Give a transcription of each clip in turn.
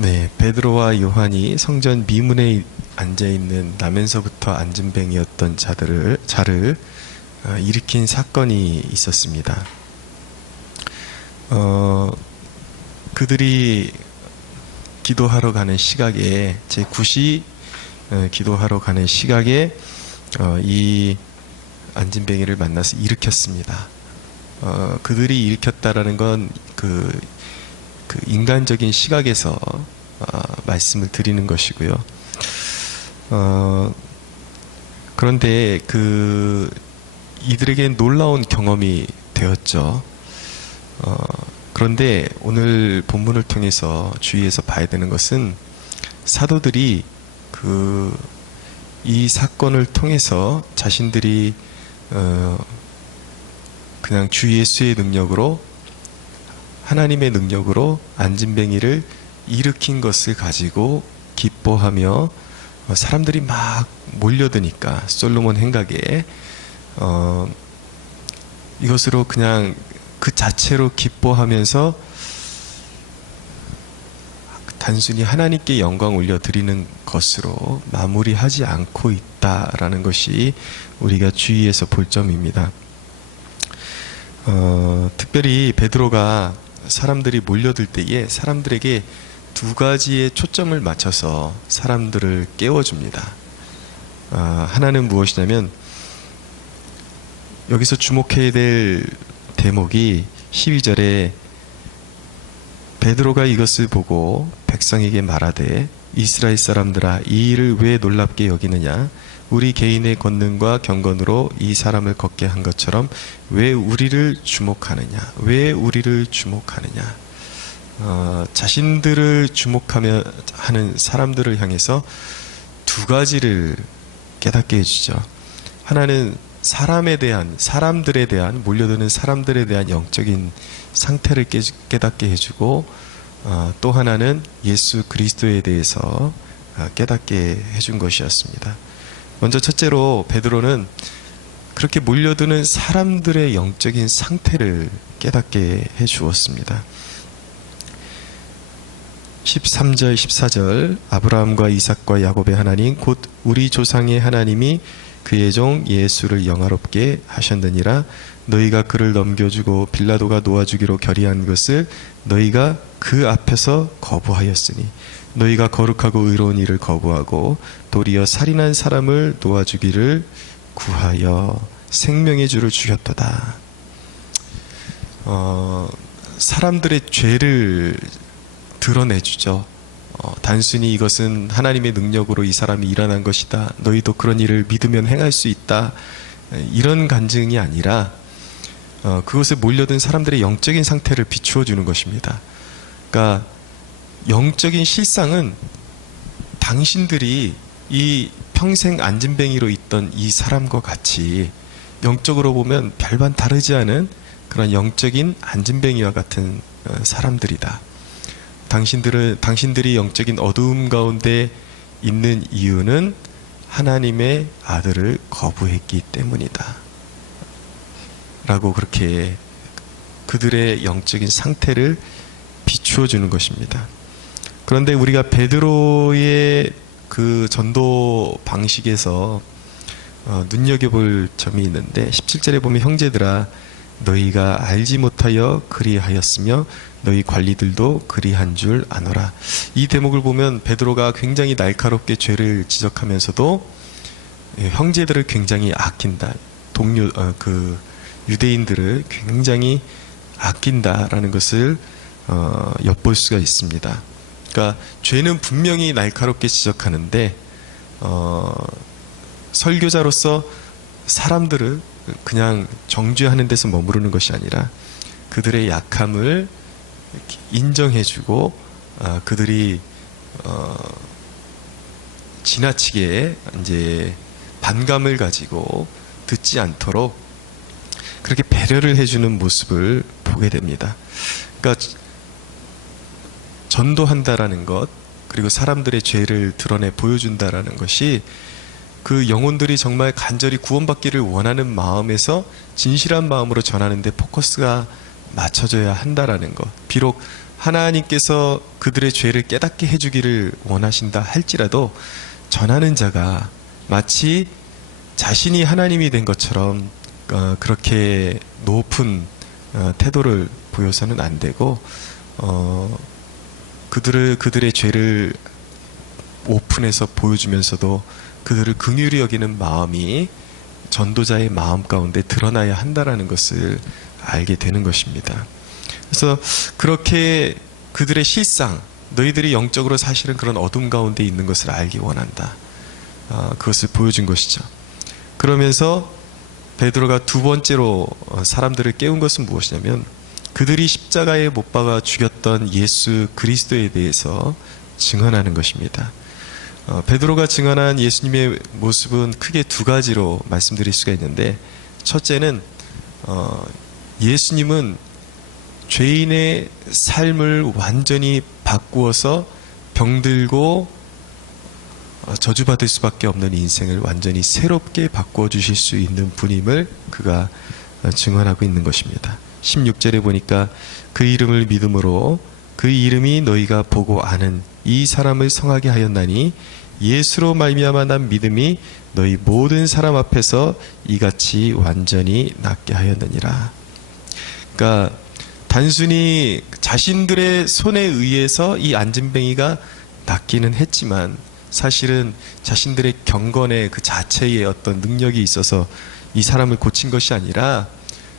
네, 베드로와 요한이 성전 미문에 앉아있는 나면서부터 앉은뱅이였던 자를 일으킨 사건이 있었습니다. 그들이 기도하러 가는 시각에, 제9시 기도하러 가는 시각에 이 앉은뱅이를 만나서 일으켰습니다. 그들이 일으켰다라는 건 그 인간적인 시각에서 말씀을 드리는 것이고요. 그런데 이들에겐 놀라운 경험이 되었죠. 그런데 오늘 본문을 통해서 주의해서 봐야 되는 것은 사도들이 이 사건을 통해서 자신들이 그냥 주 예수의 능력으로, 하나님의 능력으로 앉은뱅이를 일으킨 것을 가지고 기뻐하며 사람들이 막 몰려드니까 솔로몬 행각에 이것으로 그냥 그 자체로 기뻐하면서 단순히 하나님께 영광 올려드리는 것으로 마무리하지 않고 있다라는 것이 우리가 주의해서 볼 점입니다. 특별히 베드로가 사람들이 몰려들 때에 사람들에게 두 가지의 초점을 맞춰서 사람들을 깨워줍니다. 하나는 무엇이냐면, 여기서 주목해야 될 대목이 12절에 베드로가 이것을 보고 백성에게 말하되 이스라엘 사람들아, 이 일을 왜 놀랍게 여기느냐? 우리 개인의 권능과 경건으로 이 사람을 걷게 한 것처럼 왜 우리를 주목하느냐? 왜 우리를 주목하느냐? 자신들을 주목하며 하는 사람들을 향해서 두 가지를 깨닫게 해주죠. 하나는 사람들에 대한, 몰려드는 사람들에 대한 영적인 상태를 깨닫게 해주고, 또 하나는 예수 그리스도에 대해서 깨닫게 해준 것이었습니다. 먼저 첫째로 베드로는 그렇게 몰려드는 사람들의 영적인 상태를 깨닫게 해주었습니다. 13절 14절 아브라함과 이삭과 야곱의 하나님 곧 우리 조상의 하나님이 그의 종 예수를 영화롭게 하셨느니라. 너희가 그를 넘겨주고 빌라도가 놓아주기로 결의한 것을 너희가 그 앞에서 거부하였으니 너희가 거룩하고 의로운 일을 거부하고 도리어 살인한 사람을 놓아주기를 구하여 생명의 주를 죽였도다. 사람들의 죄를 드러내주죠. 단순히 이것은 하나님의 능력으로 이 사람이 일어난 것이다, 너희도 그런 일을 믿으면 행할 수 있다, 이런 간증이 아니라 그것에 몰려든 사람들의 영적인 상태를 비추어 주는 것입니다. 그러니까 영적인 실상은 당신들이 이 평생 앉은뱅이로 있던 이 사람과 같이 영적으로 보면 별반 다르지 않은 그런 영적인 앉은뱅이와 같은 사람들이다. 당신들이 영적인 어두움 가운데 있는 이유는 하나님의 아들을 거부했기 때문이다 라고 그렇게 그들의 영적인 상태를 비추어 주는 것입니다. 그런데 우리가 베드로의 그 전도 방식에서 눈여겨볼 점이 있는데, 17절에 보면 형제들아, 너희가 알지 못하여 그리하였으며 너희 관리들도 그리한 줄 아노라. 이 대목을 보면 베드로가 굉장히 날카롭게 죄를 지적하면서도 형제들을 굉장히 아낀다, 유대인들을 굉장히 아낀다라는 것을 엿볼 수가 있습니다. 그러니까 죄는 분명히 날카롭게 지적하는데 설교자로서 사람들을 그냥 정죄하는 데서 머무르는 것이 아니라 그들의 약함을 인정해주고 그들이 지나치게 이제 반감을 가지고 듣지 않도록 그렇게 배려를 해주는 모습을 보게 됩니다. 그러니까 전도한다라는 것, 그리고 사람들의 죄를 드러내 보여준다라는 것이 그 영혼들이 정말 간절히 구원받기를 원하는 마음에서 진실한 마음으로 전하는데 포커스가 맞춰져야 한다라는 것. 비록 하나님께서 그들의 죄를 깨닫게 해주기를 원하신다 할지라도 전하는 자가 마치 자신이 하나님이 된 것처럼 그렇게 높은 태도를 보여서는 안 되고 그들의 죄를 오픈해서 보여주면서도 그들을 긍휼히 여기는 마음이 전도자의 마음 가운데 드러나야 한다라는 것을 알게 되는 것입니다. 그래서 그렇게 그들의 실상, 너희들이 영적으로 사실은 그런 어둠 가운데 있는 것을 알기 원한다. 그것을 보여준 것이죠. 그러면서 베드로가 두 번째로 사람들을 깨운 것은 무엇이냐면 그들이 십자가에 못 박아 죽였던 예수 그리스도에 대해서 증언하는 것입니다. 베드로가 증언한 예수님의 모습은 크게 두 가지로 말씀드릴 수가 있는데, 첫째는 예수님은 죄인의 삶을 완전히 바꾸어서 병들고 저주받을 수밖에 없는 인생을 완전히 새롭게 바꾸어 주실 수 있는 분임을 그가 증언하고 있는 것입니다. 16절에 보니까 그 이름을 믿음으로 그 이름이 너희가 보고 아는 이 사람을 성하게 하였나니 예수로 말미암아 난 믿음이 너희 모든 사람 앞에서 이같이 완전히 낫게 하였느니라. 그러니까 단순히 자신들의 손에 의해서 이 안진뱅이가 낫기는 했지만 사실은 자신들의 경건의 그 자체의 어떤 능력이 있어서 이 사람을 고친 것이 아니라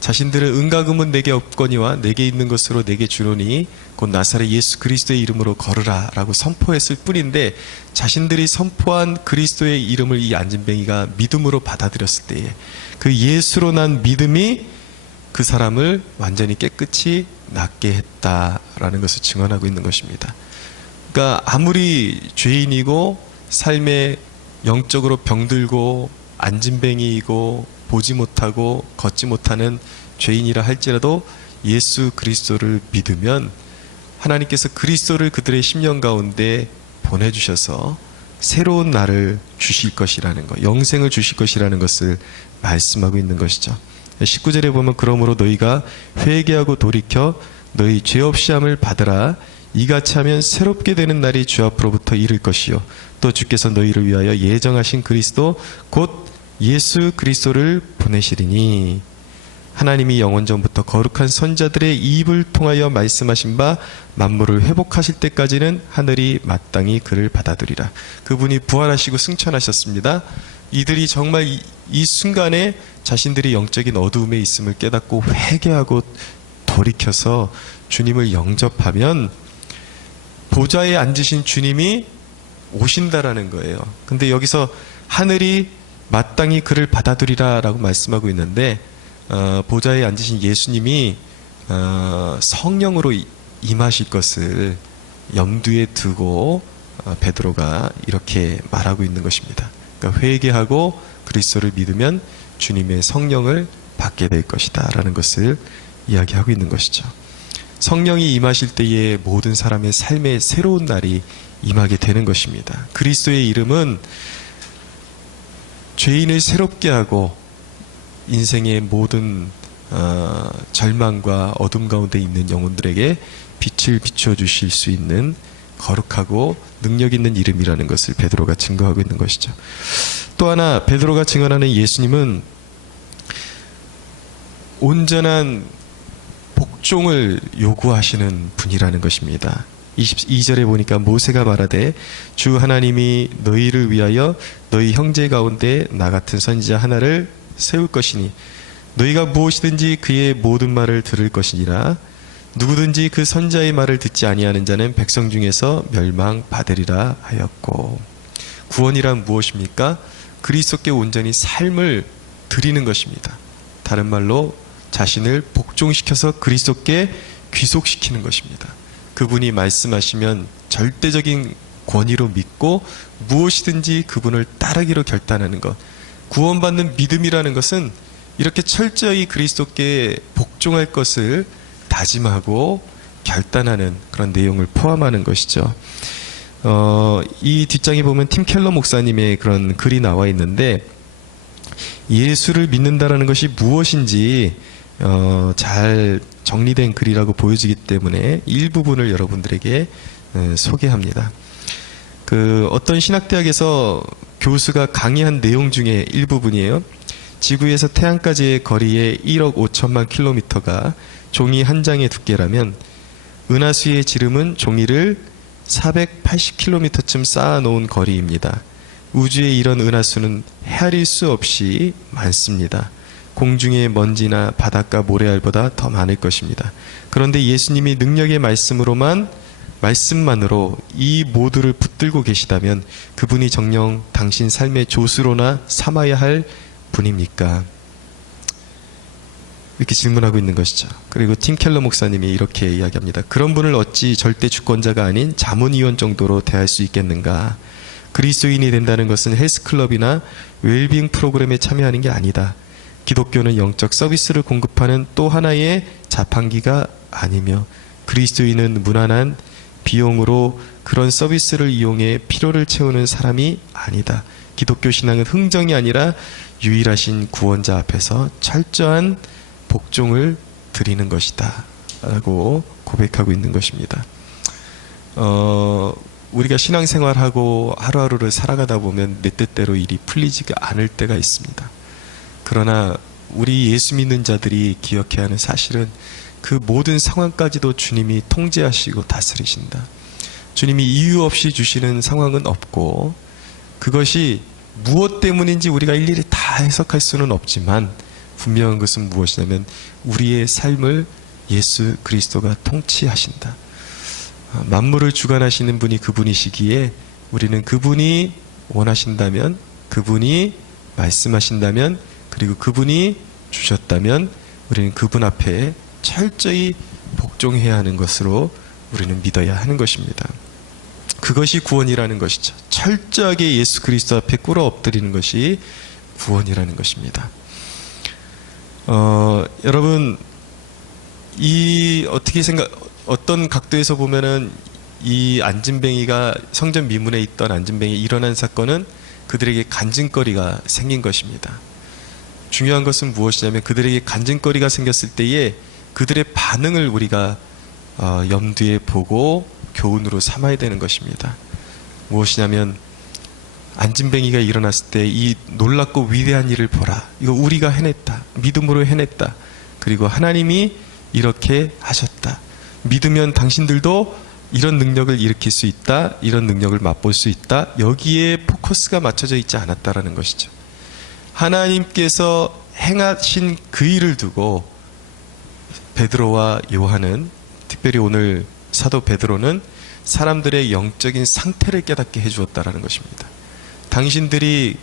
자신들은 은과 금은 내게 없거니와 내게 있는 것으로 내게 주노니 곧 나사렛 예수 그리스도의 이름으로 걸으라 라고 선포했을 뿐인데, 자신들이 선포한 그리스도의 이름을 이 안진뱅이가 믿음으로 받아들였을 때에 그 예수로 난 믿음이 그 사람을 완전히 깨끗이 낫게 했다라는 것을 증언하고 있는 것입니다. 그러니까 아무리 죄인이고 삶에 영적으로 병들고 안진뱅이이고 보지 못하고 걷지 못하는 죄인이라 할지라도 예수 그리스도를 믿으면 하나님께서 그리스도를 그들의 심령 가운데 보내주셔서 새로운 날을 주실 것이라는 것, 영생을 주실 것이라는 것을 말씀하고 있는 것이죠. 19절에 보면 그러므로 너희가 회개하고 돌이켜 너희 죄 없이 함을 받으라. 이같이 하면 새롭게 되는 날이 주 앞으로부터 이를 것이요 또 주께서 너희를 위하여 예정하신 그리스도 곧 예수 그리스도를 보내시리니 하나님이 영원전부터 거룩한 선자들의 입을 통하여 말씀하신 바 만물을 회복하실 때까지는 하늘이 마땅히 그를 받아들이라. 그분이 부활하시고 승천하셨습니다. 이들이 정말 이 순간에 자신들이 영적인 어두움에 있음을 깨닫고 회개하고 돌이켜서 주님을 영접하면 보좌에 앉으신 주님이 오신다라는 거예요. 근데 여기서 하늘이 마땅히 그를 받아들이라 라고 말씀하고 있는데 보좌에 앉으신 예수님이 성령으로 임하실 것을 염두에 두고 베드로가 이렇게 말하고 있는 것입니다. 그러니까 회개하고 그리스도를 믿으면 주님의 성령을 받게 될 것이다 라는 것을 이야기하고 있는 것이죠. 성령이 임하실 때에 모든 사람의 삶에 새로운 날이 임하게 되는 것입니다. 그리스도의 이름은 죄인을 새롭게 하고 인생의 모든 절망과 어둠 가운데 있는 영혼들에게 빛을 비춰 주실 수 있는 거룩하고 능력 있는 이름이라는 것을 베드로가 증거하고 있는 것이죠. 또 하나 베드로가 증언하는 예수님은 온전한 복종을 요구하시는 분이라는 것입니다. 22절에 보니까 모세가 말하되 주 하나님이 너희를 위하여 너희 형제 가운데 나 같은 선지자 하나를 세울 것이니 너희가 무엇이든지 그의 모든 말을 들을 것이니라. 누구든지 그 선지자의 말을 듣지 아니하는 자는 백성 중에서 멸망받으리라 하였고. 구원이란 무엇입니까? 그리스도께 온전히 삶을 드리는 것입니다. 다른 말로 자신을 복종시켜서 그리스도께 귀속시키는 것입니다. 그분이 말씀하시면 절대적인 권위로 믿고 무엇이든지 그분을 따르기로 결단하는 것. 구원받는 믿음이라는 것은 이렇게 철저히 그리스도께 복종할 것을 다짐하고 결단하는 그런 내용을 포함하는 것이죠. 이 뒷장에 보면 팀 켈러 목사님의 그런 글이 나와 있는데 예수를 믿는다라는 것이 무엇인지 잘 정리된 글이라고 보여지기 때문에 일부분을 여러분들에게 소개합니다. 어떤 신학대학에서 교수가 강의한 내용 중에 일부분이에요. 지구에서 태양까지의 거리의 1억 5천만 킬로미터가 종이 한 장의 두께라면 은하수의 지름은 종이를 480km쯤 쌓아놓은 거리입니다. 우주에 이런 은하수는 헤아릴 수 없이 많습니다. 공중의 먼지나 바닷가 모래알보다 더 많을 것입니다. 그런데 예수님이 능력의 말씀만으로 이 모두를 붙들고 계시다면 그분이 정녕 당신 삶의 조수로나 삼아야 할 분입니까? 이렇게 질문하고 있는 것이죠. 그리고 팀 켈러 목사님이 이렇게 이야기합니다. 그런 분을 어찌 절대 주권자가 아닌 자문위원 정도로 대할 수 있겠는가? 그리스도인이 된다는 것은 헬스클럽이나 웰빙 프로그램에 참여하는 게 아니다. 기독교는 영적 서비스를 공급하는 또 하나의 자판기가 아니며 그리스도인은 무난한 비용으로 그런 서비스를 이용해 필요를 채우는 사람이 아니다. 기독교 신앙은 흥정이 아니라 유일하신 구원자 앞에서 철저한 복종을 드리는 것이다 라고 고백하고 있는 것입니다. 우리가 신앙생활하고 하루하루를 살아가다 보면 내 뜻대로 일이 풀리지가 않을 때가 있습니다. 그러나 우리 예수 믿는 자들이 기억해야 하는 사실은 그 모든 상황까지도 주님이 통제하시고 다스리신다. 주님이 이유 없이 주시는 상황은 없고 그것이 무엇 때문인지 우리가 일일이 다 해석할 수는 없지만 분명한 것은 무엇이냐면 우리의 삶을 예수 그리스도가 통치하신다. 만물을 주관하시는 분이 그분이시기에 우리는 그분이 원하신다면, 그분이 말씀하신다면, 그리고 그분이 주셨다면 우리는 그분 앞에 철저히 복종해야 하는 것으로 우리는 믿어야 하는 것입니다. 그것이 구원이라는 것이죠. 철저하게 예수 그리스도 앞에 꿇어 엎드리는 것이 구원이라는 것입니다. 여러분, 어떤 각도에서 보면은 이 안진뱅이가 성전 미문에 있던 안진뱅이 일어난 사건은 그들에게 간증거리가 생긴 것입니다. 중요한 것은 무엇이냐면 그들에게 간증거리가 생겼을 때에 그들의 반응을 우리가 염두에 보고 교훈으로 삼아야 되는 것입니다. 무엇이냐면 안진뱅이가 일어났을 때 이 놀랍고 위대한 일을 보라. 이거 우리가 해냈다. 믿음으로 해냈다. 그리고 하나님이 이렇게 하셨다. 믿으면 당신들도 이런 능력을 일으킬 수 있다. 이런 능력을 맛볼 수 있다. 여기에 포커스가 맞춰져 있지 않았다라는 것이죠. 하나님께서 행하신 그 일을 두고 베드로와 요한은, 특별히 오늘 사도 베드로는 사람들의 영적인 상태를 깨닫게 해주었다라는 것입니다. 당신들이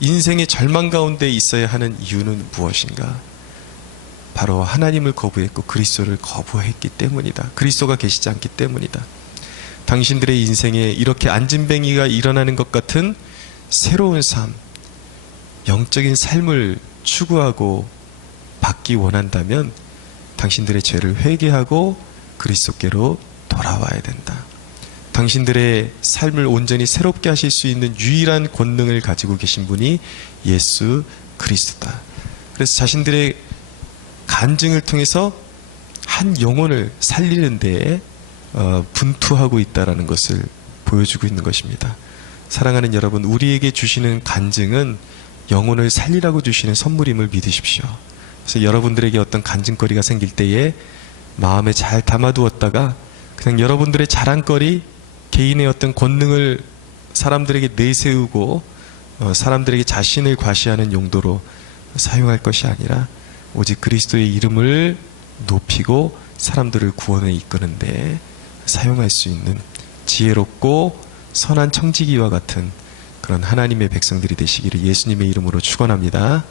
인생의 절망 가운데 있어야 하는 이유는 무엇인가? 바로 하나님을 거부했고 그리스도를 거부했기 때문이다. 그리스도가 계시지 않기 때문이다. 당신들의 인생에 이렇게 안진뱅이가 일어나는 것 같은 새로운 삶, 영적인 삶을 추구하고 받기 원한다면 당신들의 죄를 회개하고 그리스도께로 돌아와야 된다. 당신들의 삶을 온전히 새롭게 하실 수 있는 유일한 권능을 가지고 계신 분이 예수 그리스도다. 그래서 자신들의 간증을 통해서 한 영혼을 살리는 데에 분투하고 있다는 것을 보여주고 있는 것입니다. 사랑하는 여러분, 우리에게 주시는 간증은 영혼을 살리라고 주시는 선물임을 믿으십시오. 그래서 여러분들에게 어떤 간증거리가 생길 때에 마음에 잘 담아두었다가 그냥 여러분들의 자랑거리, 개인의 어떤 권능을 사람들에게 내세우고 사람들에게 자신을 과시하는 용도로 사용할 것이 아니라 오직 그리스도의 이름을 높이고 사람들을 구원에 이끄는데 사용할 수 있는 지혜롭고 선한 청지기와 같은 그런 하나님의 백성들이 되시기를 예수님의 이름으로 축원합니다.